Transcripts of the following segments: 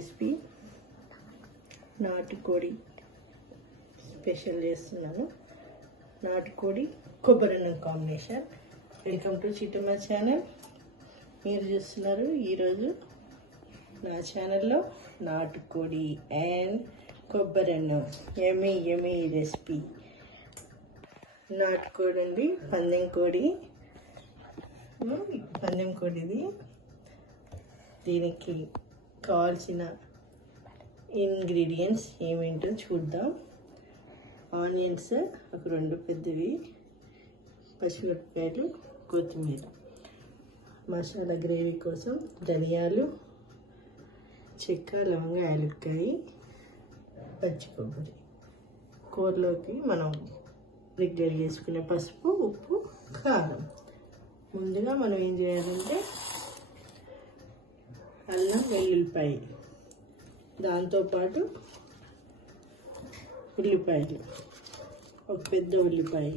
Recipe నాటుకోడి special చేస్తున్నాను. నాటుకోడి కొబ్బరి అన్నం combination. Welcome to Chittamma channel. మీరు చూస్తున్నారు ఈరోజు నా ఛానల్లో నాటుకోడి అండ్ కొబ్బరి అన్నం యమ్మీ యమ్మీ రెసిపీ. నాటుకోడి అండి, పందెం కోడి. పందెం కోడిది. దీనికి కావాల్సిన ఇంగ్రీడియంట్స్ ఏమేంటో చూద్దాం. ఆనియన్స్ ఒక 2 పెద్దవి, పచ్చిమిరపకాయలు, కొత్తిమీర, మసాలా గ్రేవీ కోసం ధనియాలు, చెక్క, లవంగ, యాలక్కాయ, పచ్చి కొబ్బరి. కూరలోకి మనం రెగ్యులర్ చేసుకునే పసుపు, ఉప్పు, కారం. ముందుగా మనం ఏం చేయాలంటే అల్లం వెల్లుల్లిపాయ, దాంతోపాటు ఉల్లిపాయలు, ఒక పెద్ద ఉల్లిపాయ,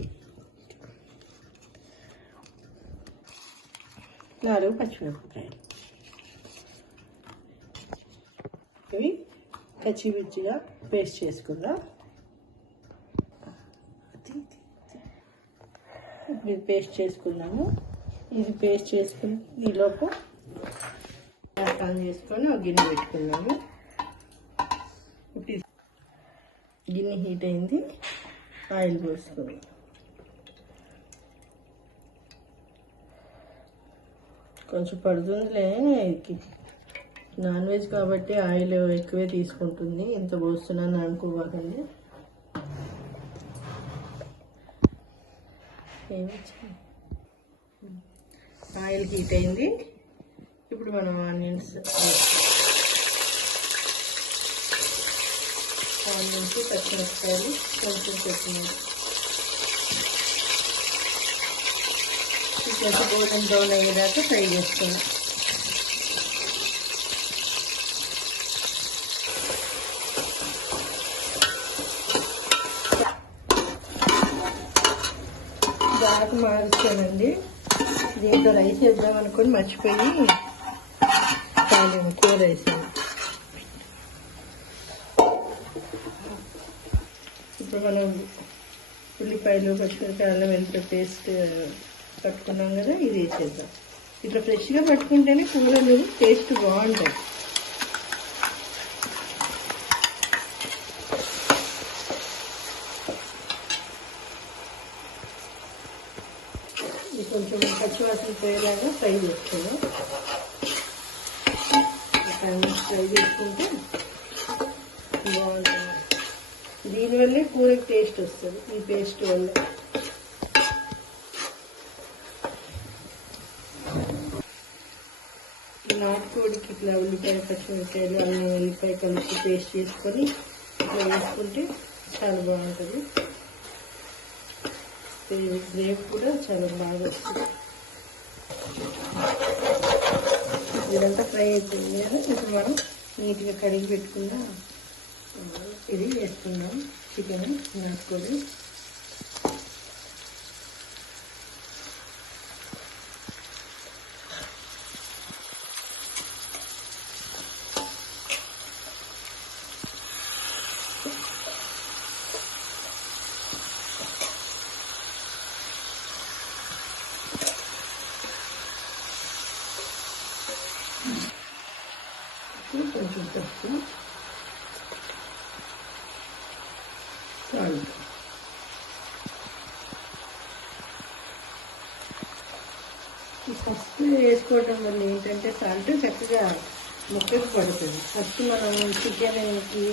4 పచ్చిమిరపకాయలు. ఇవి పచ్చిమిర్చిగా పేస్ట్ చేసుకుందాం. ఇది పేస్ట్ చేసుకున్నాము. ఇది పేస్ట్ చేసుకుని ఈలోపు ఆన్ చేసుకొని ఒక గిన్నె పెట్టుకున్నాము. గిన్నె హీట్ అయింది. ఆయిల్ పోసుకొని కొంచెం పడుతుందిలే, నాన్ వెజ్ కాబట్టి ఆయిల్ ఎక్కువే తీసుకుంటుంది. ఇంత పోస్తున్నాను అనుకోవాలండి. ఆయిల్ హీట్ అయింది. ఇప్పుడు మనం ఆనియన్స్, పచ్చిమిరపకాయలు, కొంచెం కొత్తిమీర, కొంచెం గోల్డెన్ బ్రౌన్ అయ్యేదాకా ఫ్రై చేసుకున్నాం. బాగా మార్చానండి. దీంట్లో రైస్ వేద్దాం అనుకొని మర్చిపోయి కూర వేసాను. ఇప్పుడు మనం ఉల్లిపాయలు, పచ్చిమిరపకాయలు, వెల్లుల్లి పేస్ట్ పట్టుకున్నాం కదా, ఇది వేసేద్దాం. ఇట్లా ఫ్రెష్గా పట్టుకుంటేనే కూరలు టేస్ట్ బాగుంటాయి. ఇది కొంచెం పచ్చివాసన పోయేలాగా ఫ్రై చేసుకున్నాం. ఫ్రై చేసుకుంటే బాగుంటుంది. దీనివల్లే కూరకి టేస్ట్ వస్తుంది, ఈ పేస్ట్ వల్ల. నాటుకోడికి ఇట్లా ఉల్లిపాయ, పచ్చిమిరపకాయలు, అల్లం వెల్లిపాయ కలిసి పేస్ట్ చేసుకొని ఇట్లా వేసుకుంటే చాలా బాగుంటుంది. గ్రేవీ కూడా చాలా బాగా వస్తుంది. ఇదంతా ఫ్రై అయిపోయింది కదా. ఇప్పుడు మనం నీట్గా కడిగి పెట్టుకున్న ఇది వేసుకున్నాం. చికెన్ నాటుకోడి. కొంచెం పసుపు, సాల్ట్. ఈ పసుపు వేసుకోవడం వల్ల ఏంటంటే సాల్ట్ చక్కగా ముక్కకు పడుతుంది. ఫస్ట్ మనం చికెన్కి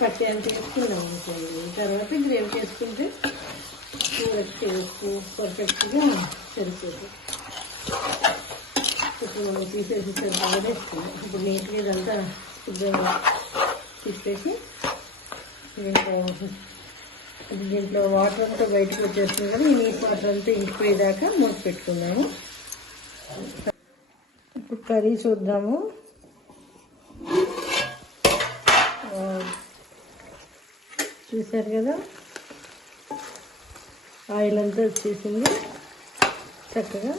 పట్టేంత వేసుకున్నాం అనుకోండి, తర్వాత గ్రేవీ చేసుకుంటే కూరకి టేస్ట్ పర్ఫెక్ట్గా సరిపోతుంది. ఇప్పుడు మనం తీసేసి బాగా వేసుకున్నాం. ఇప్పుడు నీట్గా ఇదంతా శుభ్రంగా తిప్పేసి దీంట్లో వాటర్ అంతా బయటకు వచ్చేస్తుంది కదా, ఈ నీటి వాటర్ అంతా ఇంకిపోయేదాకా మూత పెట్టుకున్నాము. ఇప్పుడు కర్రీ చూద్దాము. చూసారు కదా, ఆయిల్ అంతా వచ్చేసింది. చక్కగా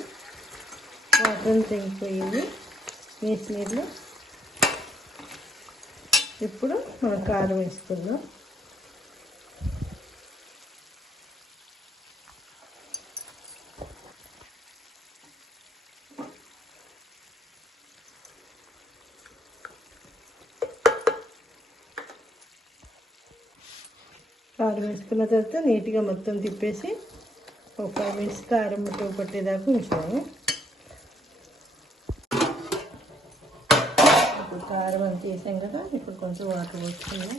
వాటర్ అంతా ఇంకిపోయింది. నీటిలో ఇప్పుడు మనం కారం వేసుకుందాం. కారం వేసుకున్న తర్వాత నీట్గా మొత్తం తిప్పేసి ఒక 5 మినిట్స్ కారం ముక్క పట్టేదాకా ఉంచాము. ఇప్పుడు కారం అంతా వేసాం కదా, ఇప్పుడు కొంచెం వాటర్ పోసుకుందాం.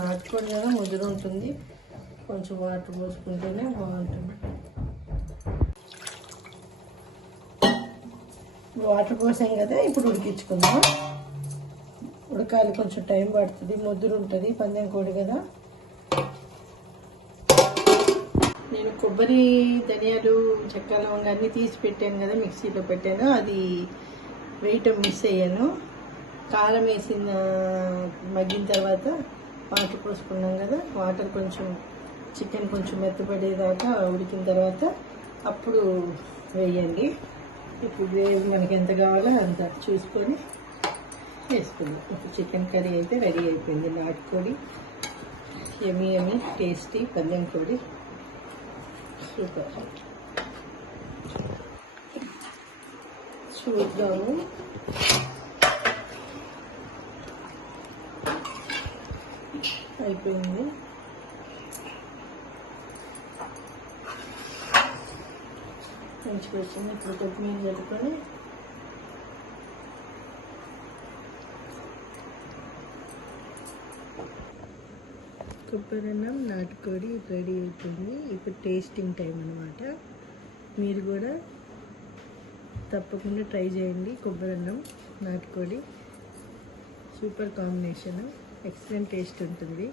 నాటుకోడి కదా ముదురు ఉంటుంది, కొంచెం వాటర్ పోసుకుంటేనే బాగుంటుంది. వాటర్ పోసాం కదా, ఇప్పుడు ఉడికించుకుందాం. ఉడకాలి, కొంచెం టైం పడుతుంది, ముద్దురు ఉంటుంది, పందెం కోడి కదా. నేను కొబ్బరి, ధనియాలు, చెక్క, లవంగా అన్నీ తీసి పెట్టాను కదా, మిక్సీలో పెట్టాను. అది వేయటం మిస్ అయ్యాను. కారం వేసిన మగ్గిన తర్వాత వాటర్ పోసుకున్నాం కదా, వాటర్ కొంచెం చికెన్ కొంచెం మెత్తపడేదాకా ఉడికిన తర్వాత అప్పుడు వేయండి. ఇప్పుడు గ్రేవీ మనకి ఎంత కావాలో అంత చూసుకొని వేసుకుందాం. ఇప్పుడు చికెన్ కర్రీ అయితే రెడీ అయిపోయింది. నాటుకోడి యమీ యమీ టేస్టీ పందెం కోడి సూపర్. చూద్దాము. అయిపోయింది. మంచిగా వచ్చింది. ఇప్పుడు కొత్తిమీర జల్లుకొని కొబ్బరన్నం నాటుకోడి రెడీ అవుతుంది. ఇప్పుడు టేస్టింగ్ టైం అన్నమాట. మీరు కూడా తప్పకుండా ట్రై చేయండి. కొబ్బరన్నం నాటుకోడి సూపర్ కాంబినేషన్, ఎక్సలెంట్ టేస్ట్ ఉంటుంది.